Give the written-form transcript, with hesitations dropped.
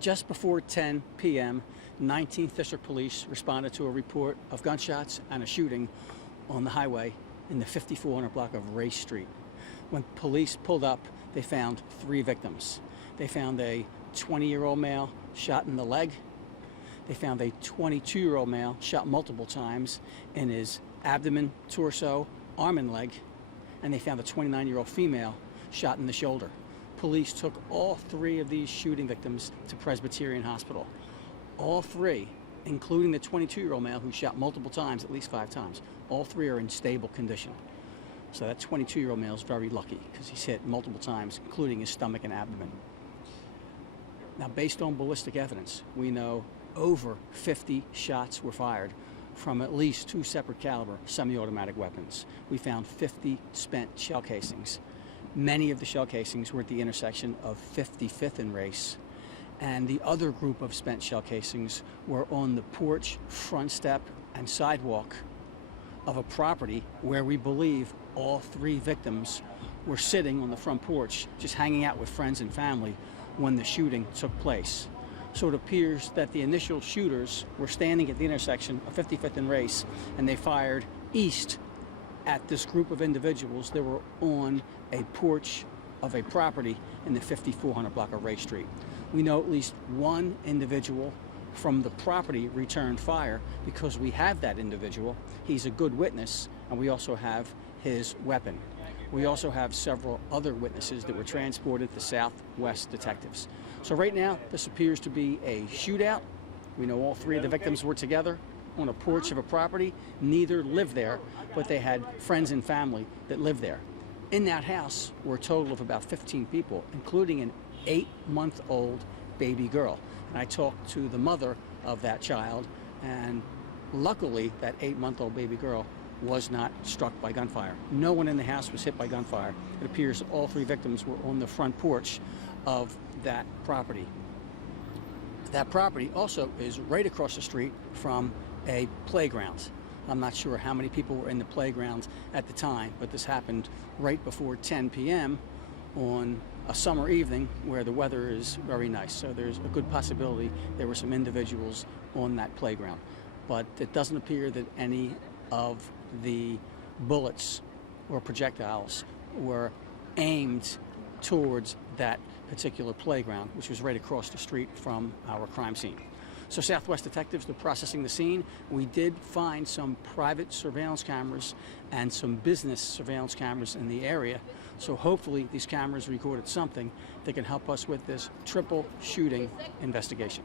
Just before 10 p.m., 19th District Police responded to a report of gunshots and a shooting on the highway in the 5400 block of Race Street. When police pulled up, they found 3 victims. They found a 20-year-old male shot in the leg. They found a 22-year-old male shot multiple times in his abdomen, torso, arm and leg. And they found a 29-year-old female shot in the shoulder. Police took all 3 of these shooting victims to Presbyterian Hospital. All 3, including the 22-year-old male who shot multiple times, at least 5 times, all 3 are in stable condition. So that 22-year-old male is very lucky because he's hit multiple times, including his stomach and abdomen. Now, based on ballistic evidence, we know over 50 shots were fired from at least 2 separate caliber semi-automatic weapons. We found 50 spent shell casings. Many of the shell casings were at the intersection of 55th and Race, and the other group of spent shell casings were on the porch, front step, and sidewalk of a property where we believe all 3 victims were sitting on the front porch, just hanging out with friends and family when the shooting took place. So it appears that the initial shooters were standing at the intersection of 55th and Race, and they fired east at this group of individuals that were on a porch of a property in the 5400 block of Race Street. We know at least 1 individual from the property returned fire because we have that individual. He's a good witness, and we also have his weapon. We also have several other witnesses that were transported to Southwest detectives. So right now, this appears to be a shootout. We know all 3 of the victims were together on a porch of a property. Neither lived there, but they had friends and family that lived there. In that house were a total of about 15 people, including an 8-month-old baby girl. And I talked to the mother of that child, and luckily that 8-month-old baby girl was not struck by gunfire. No one in the house was hit by gunfire. It appears all 3 victims were on the front porch of that property. That property also is right across the street from a playground. I'm not sure how many people were in the playground at the time, but this happened right before 10 p.m. on a summer evening where the weather is very nice. So there's a good possibility there were some individuals on that playground. But it doesn't appear that any of the bullets or projectiles were aimed towards that particular playground, which was right across the street from our crime scene. So Southwest detectives are processing the scene. We did find some private surveillance cameras and some business surveillance cameras in the area. So hopefully these cameras recorded something that can help us with this triple shooting investigation.